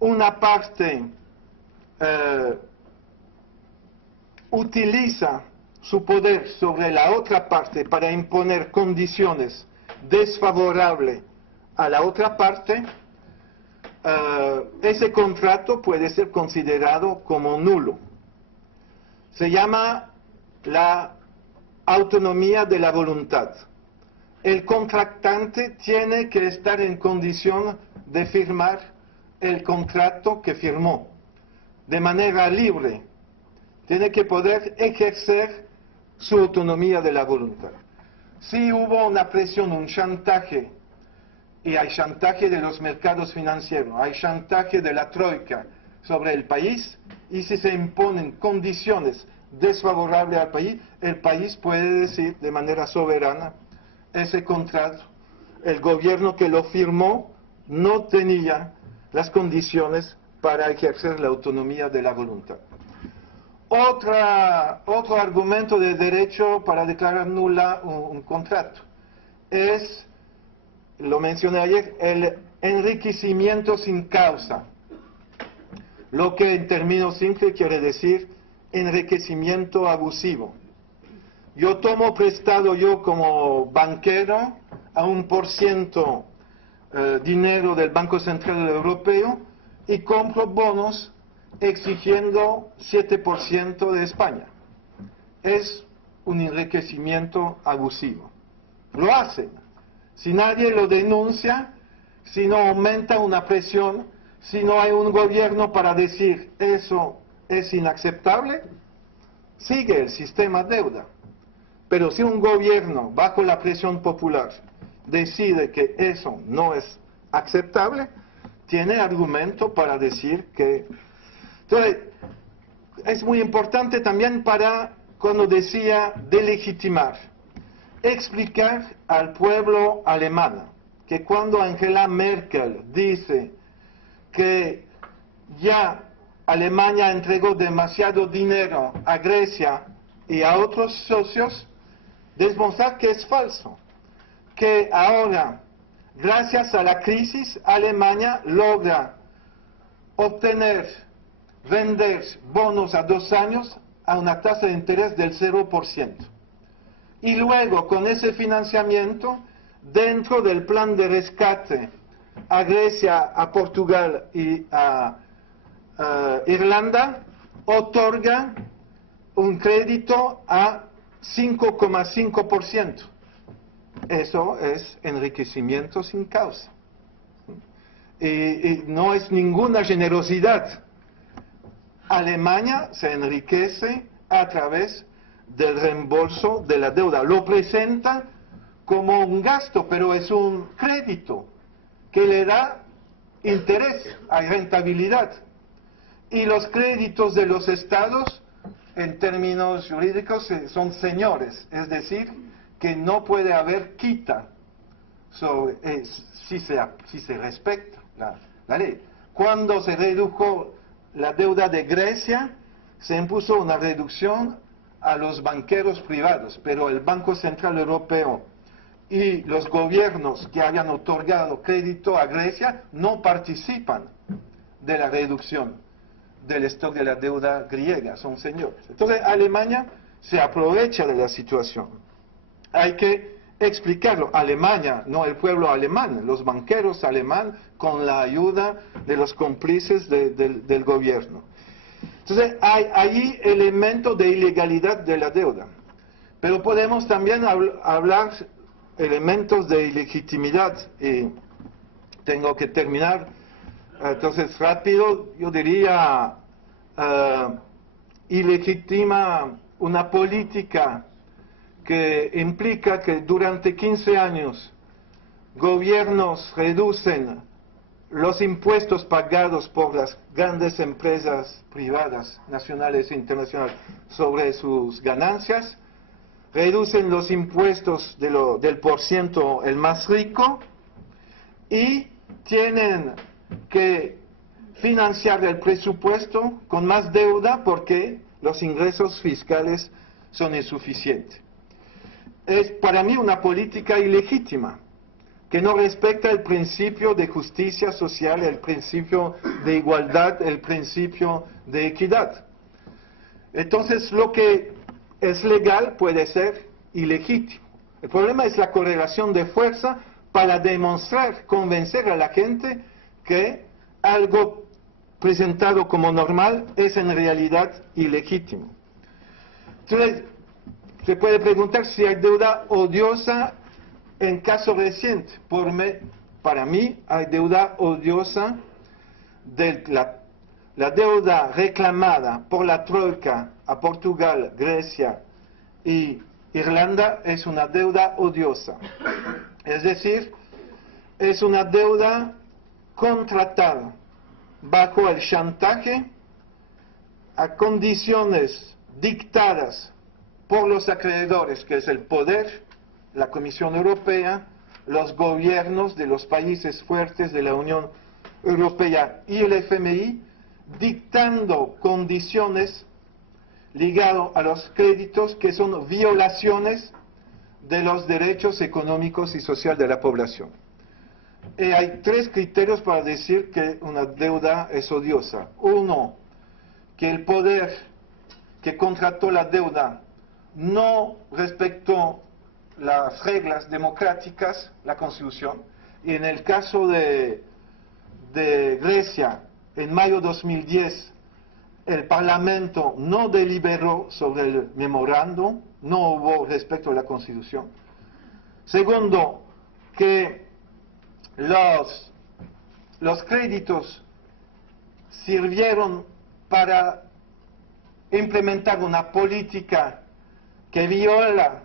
una parte utiliza su poder sobre la otra parte para imponer condiciones desfavorables a la otra parte, ese contrato puede ser considerado como nulo. Se llama la autonomía de la voluntad. El contratante tiene que estar en condición de firmar el contrato que firmó de manera libre. Tiene que poder ejercer su autonomía de la voluntad. Si hubo una presión, un chantaje, y hay chantaje de los mercados financieros, hay chantaje de la troika sobre el país, y si se imponen condiciones desfavorables al país, el país puede decir de manera soberana, ese contrato, el gobierno que lo firmó no tenía las condiciones para ejercer la autonomía de la voluntad. Otro argumento de derecho para declarar nula un contrato es, lo mencioné ayer, el enriquecimiento sin causa, lo que en términos simples quiere decir enriquecimiento abusivo. Yo tomo prestado yo como banquero a 1% dinero del Banco Central Europeo y compro bonos exigiendo 7% de España. Es un enriquecimiento abusivo. Lo hacen. Si nadie lo denuncia, si no aumenta una presión, si no hay un gobierno para decir eso es inaceptable, sigue el sistema deuda. Pero si un gobierno, bajo la presión popular, decide que eso no es aceptable, tiene argumento para decir que... Entonces, es muy importante también para, cuando decía delegitimar, explicar al pueblo alemán que cuando Angela Merkel dice que ya Alemania entregó demasiado dinero a Grecia y a otros socios, demostrar que es falso, que ahora, gracias a la crisis, Alemania logra vender bonos a 2 años a una tasa de interés del 0%. Y luego, con ese financiamiento, dentro del plan de rescate a Grecia, a Portugal y a Irlanda, otorga un crédito a 5,5%. Eso es enriquecimiento sin causa. Y no es ninguna generosidad. Alemania se enriquece a través del reembolso de la deuda. Lo presenta como un gasto, pero es un crédito que le da interés, hay rentabilidad. Y los créditos de los estados, en términos jurídicos, son señores, es decir, que no puede haber quita si se respeta la ley. Cuando se redujo la deuda de Grecia, se impuso una reducción a los banqueros privados, pero el Banco Central Europeo y los gobiernos que habían otorgado crédito a Grecia no participan de la reducción del stock de la deuda griega, son señores. Entonces Alemania se aprovecha de la situación. Hay que explicarlo. Alemania, no el pueblo alemán, los banqueros alemanes con la ayuda de los cómplices del gobierno. Entonces hay allí elementos de ilegalidad de la deuda. Pero podemos también hablar elementos de ilegitimidad. Y tengo que terminar. Entonces, rápido, yo diría, ilegitima una política que implica que durante 15 años gobiernos reducen los impuestos pagados por las grandes empresas privadas, nacionales e internacionales, sobre sus ganancias, reducen los impuestos del porciento el más rico y tienen que financiar el presupuesto con más deuda porque los ingresos fiscales son insuficientes. Es para mí una política ilegítima, que no respeta el principio de justicia social, el principio de igualdad, el principio de equidad. Entonces, lo que es legal puede ser ilegítimo. El problema es la correlación de fuerza para demostrar, convencer a la gente que algo presentado como normal es en realidad ilegítimo. Entonces, se puede preguntar si hay deuda odiosa en caso reciente. Para mí hay deuda odiosa de la deuda reclamada por la Troika a Portugal, Grecia y Irlanda es una deuda odiosa. Es decir, es una deuda contratada bajo el chantaje a condiciones dictadas por los acreedores, que es el poder, la Comisión Europea, los gobiernos de los países fuertes de la Unión Europea y el FMI, dictando condiciones ligadas a los créditos que son violaciones de los derechos económicos y sociales de la población. Hay tres criterios para decir que una deuda es odiosa. Uno, que el poder que contrató la deuda no respetó las reglas democráticas, la Constitución, y en el caso de Grecia, en mayo de 2010, el Parlamento no deliberó sobre el memorando, no hubo respeto a la Constitución. Segundo, que los créditos sirvieron para implementar una política que viola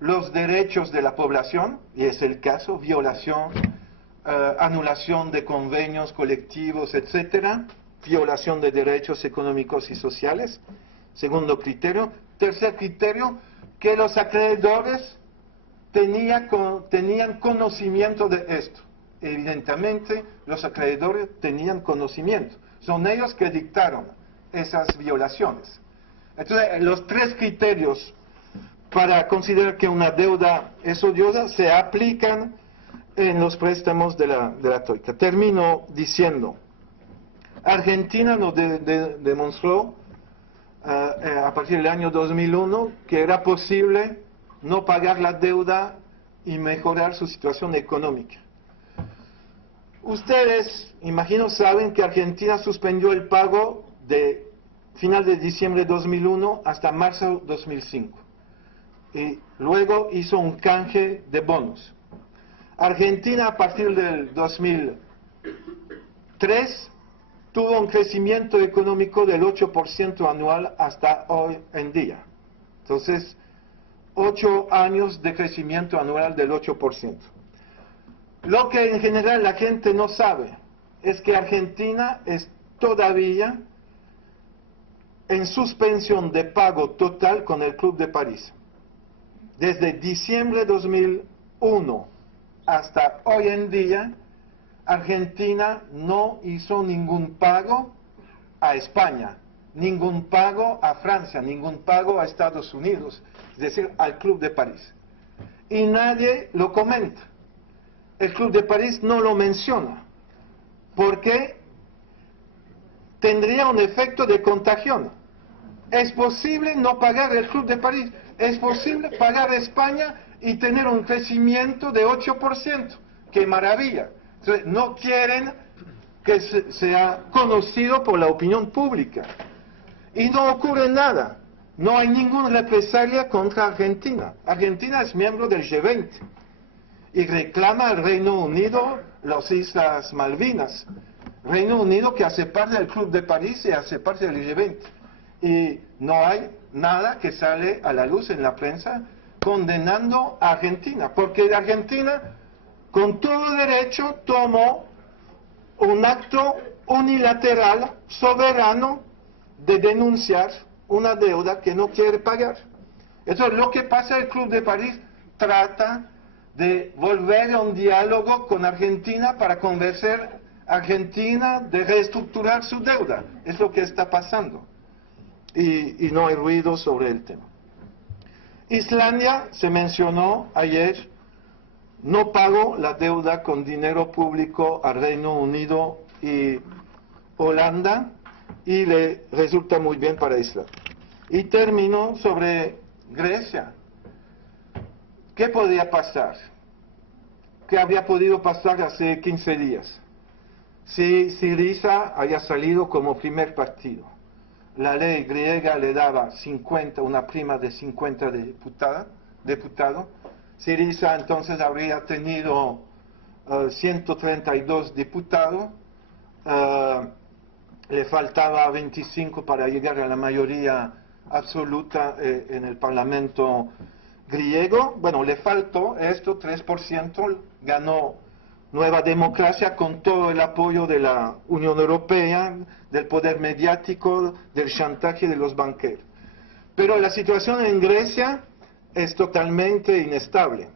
los derechos de la población, y es el caso, violación, anulación de convenios colectivos, etcétera, violación de derechos económicos y sociales. Segundo criterio. Tercer criterio, que los acreedores tenían conocimiento de esto. Evidentemente, los acreedores tenían conocimiento. Son ellos que dictaron esas violaciones. Entonces, los tres criterios para considerar que una deuda es odiosa se aplican en los préstamos de la Troika. Termino diciendo, Argentina nos demostró a partir del año 2001 que era posible no pagar la deuda y mejorar su situación económica. Ustedes, imagino, saben que Argentina suspendió el pago de final de diciembre de 2001 hasta marzo de 2005. Y luego hizo un canje de bonos. Argentina, a partir del 2003, tuvo un crecimiento económico del 8% anual hasta hoy en día. Entonces, 8 años de crecimiento anual del 8%. Lo que en general la gente no sabe es que Argentina es todavía en suspensión de pago total con el Club de París. Desde diciembre de 2001 hasta hoy en día, Argentina no hizo ningún pago a España, ningún pago a Francia, ningún pago a Estados Unidos, es decir, al Club de París. Y nadie lo comenta. El Club de París no lo menciona, porque tendría un efecto de contagión. Es posible no pagar el Club de París, es posible pagar España y tener un crecimiento de 8%. ¡Qué maravilla! Entonces, no quieren que sea conocido por la opinión pública. Y no ocurre nada. No hay ninguna represalia contra Argentina. Argentina es miembro del G20 y reclama al Reino Unido las Islas Malvinas. Reino Unido que hace parte del Club de París y hace parte del G20. Y no hay nada que sale a la luz en la prensa condenando a Argentina, porque Argentina con todo derecho tomó un acto unilateral, soberano, de denunciar una deuda que no quiere pagar. Entonces, lo que pasa, el Club de París trata de volver a un diálogo con Argentina para convencer a Argentina de reestructurar su deuda. Es lo que está pasando. Y no hay ruido sobre el tema. Islandia se mencionó ayer. no pagó la deuda con dinero público al Reino Unido y Holanda, y le resulta muy bien para Isla. Y termino sobre Grecia. ¿Qué podría pasar? ¿Qué habría podido pasar hace 15 días? Si Syriza haya salido como primer partido. La ley griega le daba 50, una prima de 50 diputados. Syriza entonces habría tenido 132 diputados. Le faltaba 25 para llegar a la mayoría absoluta en el Parlamento griego. Bueno, le faltó esto, 3%, ganó Nueva Democracia con todo el apoyo de la Unión Europea, del poder mediático, del chantaje de los banqueros. Pero la situación en Grecia es totalmente inestable.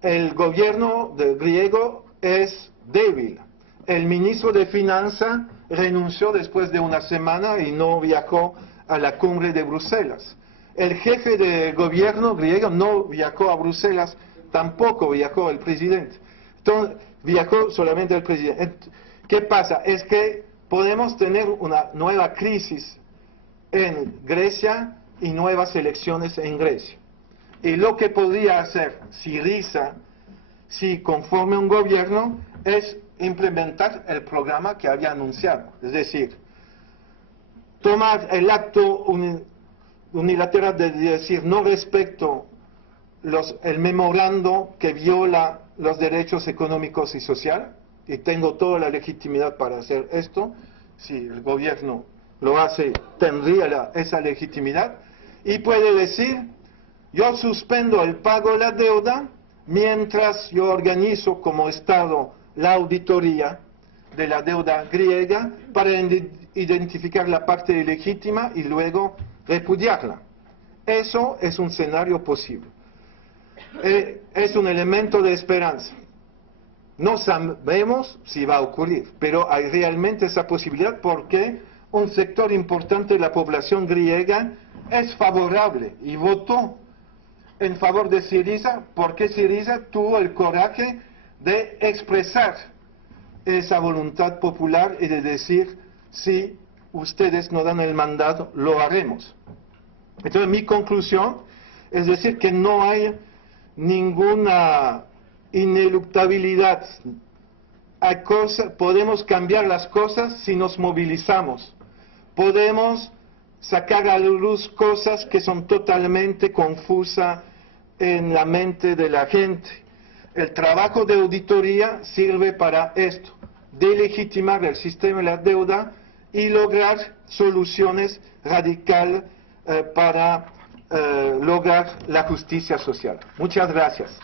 El gobierno griego es débil. El ministro de Finanzas renunció después de una semana y no viajó a la cumbre de Bruselas. El jefe de gobierno griego no viajó a Bruselas, tampoco viajó el presidente. Entonces, viajó solamente el presidente. ¿Qué pasa? Es que podemos tener una nueva crisis en Grecia y nuevas elecciones en Grecia. Y lo que podría hacer Syriza, si conforme un gobierno, es implementar el programa que había anunciado. Es decir, tomar el acto unilateral de decir no respeto el memorando que viola los derechos económicos y sociales, y tengo toda la legitimidad para hacer esto. Si el gobierno lo hace, tendría esa legitimidad, y puede decir, yo suspendo el pago de la deuda mientras yo organizo como Estado la auditoría de la deuda griega para identificar la parte ilegítima y luego repudiarla. Eso es un escenario posible. Es un elemento de esperanza. No sabemos si va a ocurrir, pero hay realmente esa posibilidad porque un sector importante de la población griega es favorable y votó en favor de Syriza porque Syriza tuvo el coraje de expresar esa voluntad popular y de decir, si ustedes no dan el mandato, lo haremos. Entonces mi conclusión es decir que no hay ninguna ineluctabilidad. Podemos cambiar las cosas si nos movilizamos. Podemos sacar a la luz cosas que son totalmente confusas en la mente de la gente. El trabajo de auditoría sirve para esto, delegitimar el sistema de la deuda y lograr soluciones radicales para lograr la justicia social. Muchas gracias.